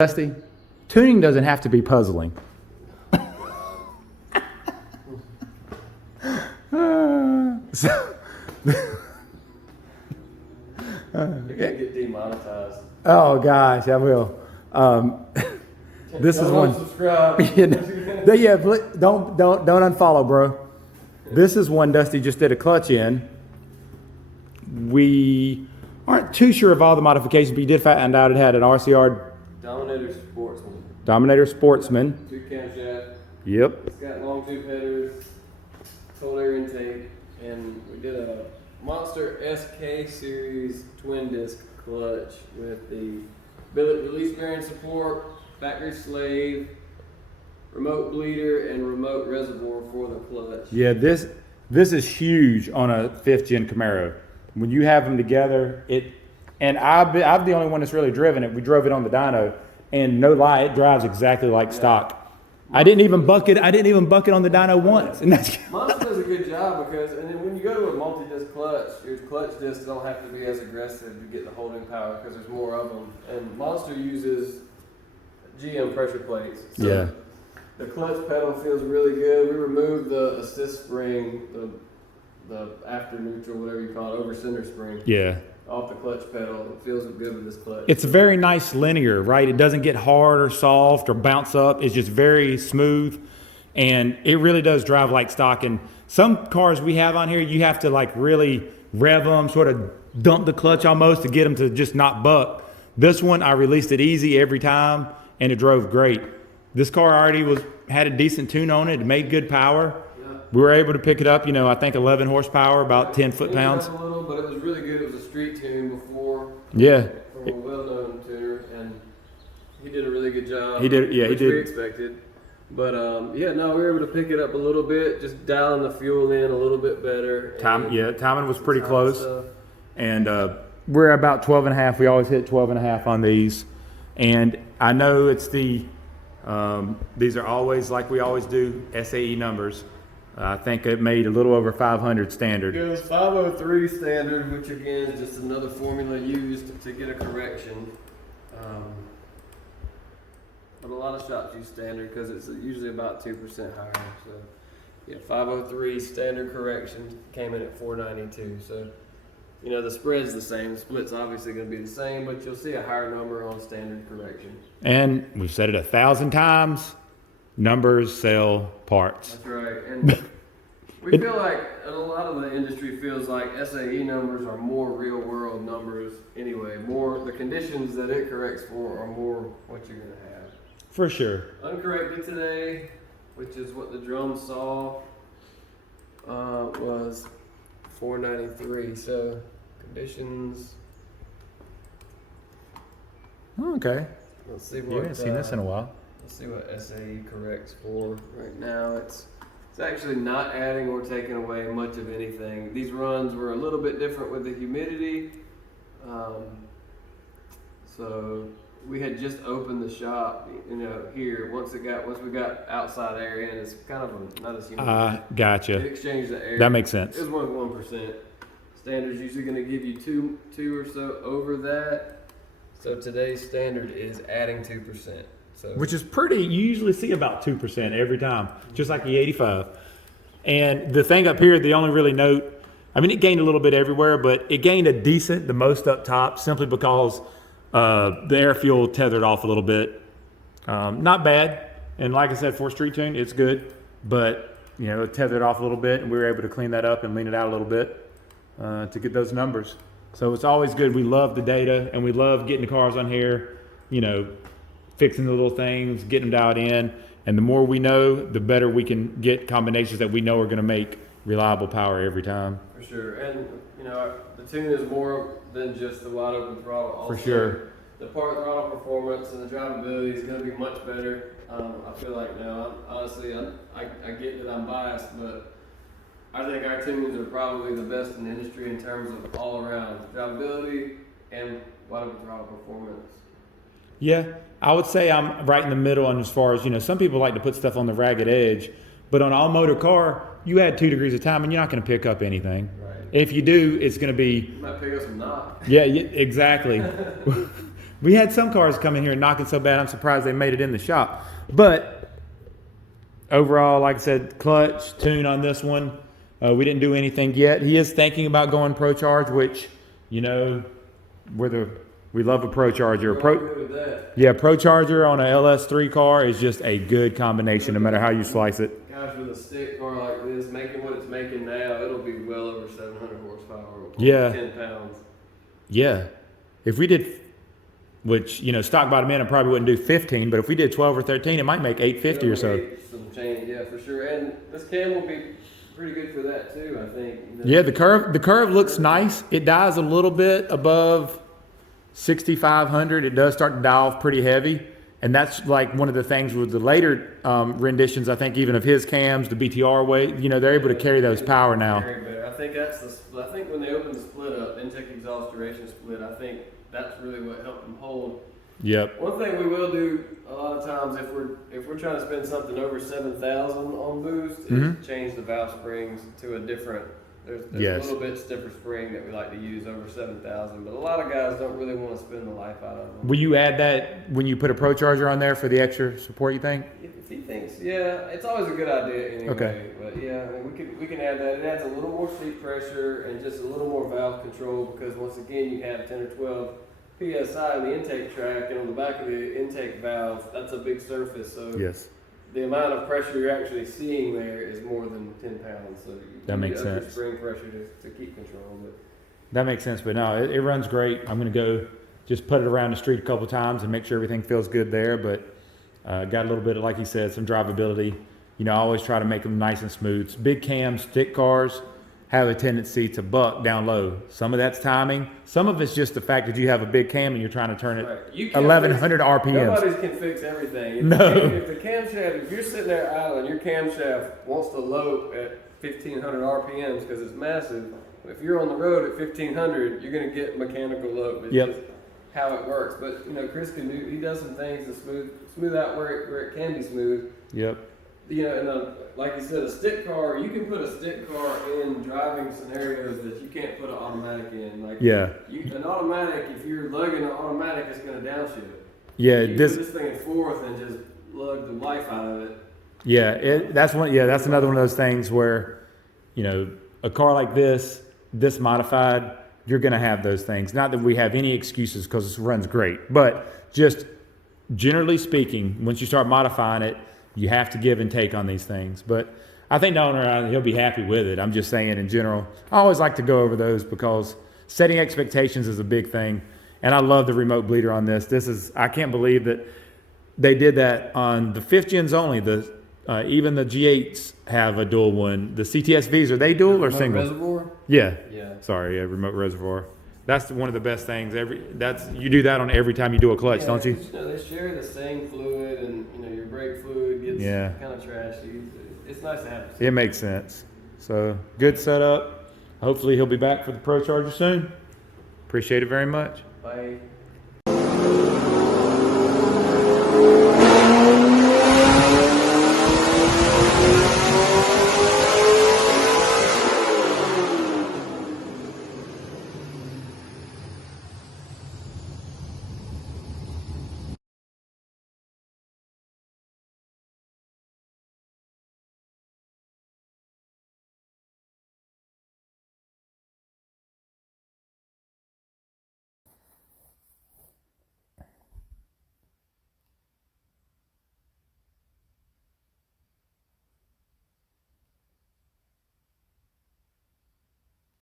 Dusty, tuning doesn't have to be puzzling. You're gonna get demonetized. Oh gosh, I will. This is one. Subscribe. Yeah, don't unfollow, bro. This is one Dusty just did a clutch in. We aren't too sure of all the modifications, but you did find out it had an RCR Dominator Sportsman. 2 camshaft. Yep. It's got long tube headers, cold air intake, and we did a Monster SK series twin disc clutch with the billet release bearing support, factory slave, remote bleeder, and remote reservoir for the clutch. Yeah, this is huge on a 5th gen Camaro. When you have them together, I'm the only one that's really driven it. We drove it on the Dyno, and no lie, it drives exactly like stock. I didn't even buck it on the Dyno once, and that's Monster does a good job because, and then when you go to a multi-disc clutch, your clutch discs don't have to be as aggressive to get the holding power because there's more of them. And Monster uses GM pressure plates. So yeah. The clutch pedal feels really good. We removed the assist spring, the after neutral, whatever you call it, over center spring. Yeah. Off the clutch pedal. It feels good with this clutch. It's very nice linear, right? It doesn't get hard or soft or bounce up. It's just very smooth, and it really does drive like stock. And some cars we have on here, you have to like really rev them, sort of dump the clutch almost to get them to just not buck. This one, I released it easy every time, and it drove great. This car already had a decent tune on it. It made good power. We were able to pick it up, I think 11 horsepower, about 10 foot-pounds. A little, but it was really good. It was a street tune before. Yeah. From a well-known tuner, and he did a really good job. He did, yeah, he did. We expected. But, we were able to pick it up a little bit, just dialing the fuel in a little bit better. Timing was pretty close. And we're about 12 and a half. We always hit 12 and a half on these. And I know it's these are always, like we always do, SAE numbers. I think it made a little over 500 standard. It goes 503 standard, which again is just another formula used to get a correction. But a lot of shops use standard because it's usually about 2% higher. So, yeah, 503 standard correction came in at 492. So, the spread's the same. The split's obviously going to be the same, but you'll see a higher number on standard correction. And we've said it 1,000 times. Numbers sell parts. That's right. And we feel like, and a lot of the industry feels like SAE numbers are more real world numbers anyway. More, the conditions that it corrects for are more what you're going to have. For sure. Uncorrected today, which is what the drum saw, was 493. So conditions. Oh, okay. Let's see what. You haven't seen this in a while. Let's see what SAE corrects for right now. It's actually not adding or taking away much of anything. These runs were a little bit different with the humidity. So we had just opened the shop, here. Once we got outside area, and it's kind of not as humid. Gotcha. It exchanged the air. That makes sense. It was 1%. Standard's usually going to give you two or so over that. So today's standard is adding 2%. So. Which is pretty, you usually see about 2% every time, just like the 85. And the thing up here, the only really note, it gained a little bit everywhere, but it gained the most up top, simply because the air fuel tethered off a little bit. Not bad. And like I said, for street tune, it's good. But, it tethered off a little bit, and we were able to clean that up and lean it out a little bit to get those numbers. So it's always good. We love the data, and we love getting the cars on here, fixing the little things, getting them dialed in. And the more we know, the better we can get combinations that we know are going to make reliable power every time. For sure. And, the tune is more than just the wide open throttle. Also, for sure. The part throttle performance and the drivability is going to be much better. I feel like now, honestly, I get that I'm biased, but I think our tunes are probably the best in the industry in terms of all around drivability and wide open throttle performance. Yeah, I would say I'm right in the middle. And as far as, some people like to put stuff on the ragged edge, but on an all-motor car, you add 2 degrees of time and you're not going to pick up anything. Right. If you do, it's going to be... You might pick up some knots. Yeah, exactly. We had some cars come in here knocking so bad, I'm surprised they made it in the shop. But overall, like I said, clutch, tune on this one. We didn't do anything yet. He is thinking about going Pro Charge, which, you know, we love a Pro Charger. Pro Charger on a LS3 car is just a good combination, no matter how you slice it. Gosh, with a stick car like this, making what it's making now, it'll be well over 700 horsepower. Yeah. 10 pounds. Yeah. If we did, which, you know, stock bottom end, I probably wouldn't do 15, but if we did 12 or 13, it might make 850 or so. Some change, yeah, for sure. And this cam will be pretty good for that too, I think. Yeah, the curve looks nice. It dies a little bit above 6,500. It does start to die off pretty heavy. And that's like one of the things with the later renditions, I think, even of his cams, the BTR weight, you know, they're able to carry those power now. I think I think when they opened the split up, intake exhaust duration split, I think that's really what helped them hold. Yep. One thing we will do a lot of times if we're trying to spend something over 7,000 on boost, is change the valve springs to a different. There's a little bit stiffer spring that we like to use over 7,000, but a lot of guys don't really want to spend the life out of them. Will you add that when you put a Pro Charger on there for the extra support, you think? If he thinks, yeah, it's always a good idea anyway. Okay. But yeah, I mean, we can add that. It adds a little more seat pressure and just a little more valve control because once again you have 10 or 12 PSI in the intake track, and on the back of the intake valve, that's a big surface. So yes. The amount of pressure you're actually seeing there is more than 10 pounds. So that makes sense. Spring pressure to keep control. But that makes sense. But no, it runs great. I'm going to go just put it around the street a couple times and make sure everything feels good there. But got a little bit of, like you said, some drivability. You know, I always try to make them nice and smooth. Big cam stick cars have a tendency to buck down low. Some of that's timing. Some of it's just the fact that you have a big cam and you're trying to turn it 1,100 RPMs. Nobody can fix everything. If the camshaft, if you're sitting there idle and your camshaft wants to load at 1,500 RPMs because it's massive, if you're on the road at 1,500, you're going to get mechanical load. It's just how it works. But you know, Chris can do. He does some things to smooth out where it can be smooth. Yep. You know, and like you said, a stick car, you can put a stick car in driving scenarios that you can't put an automatic in. Like an automatic, if you're lugging an automatic, it's going to downshift. Yeah, you put this thing in fourth and just lug the life out of it. Yeah, that's one. Yeah, that's another one of those things where, you know, a car like this modified, you're going to have those things. Not that we have any excuses because it runs great, but just generally speaking, once you start modifying it, you have to give and take on these things. But I think the owner, he'll be happy with it. I'm just saying in general, I always like to go over those because setting expectations is a big thing. And I love the remote bleeder on this. I can't believe that they did that on the 5th gens only. Even the G8s have a dual one. The CTSVs, are they dual or single? Reservoir? Yeah. Sorry, remote reservoir. That's one of the best things. You do that on every time you do a clutch, don't you? You know, they share the same fluid, and you know your brake fluid gets kind of trashy. It's nice to have it. It makes sense. So good setup. Hopefully he'll be back for the Pro Charger soon. Appreciate it very much. Bye.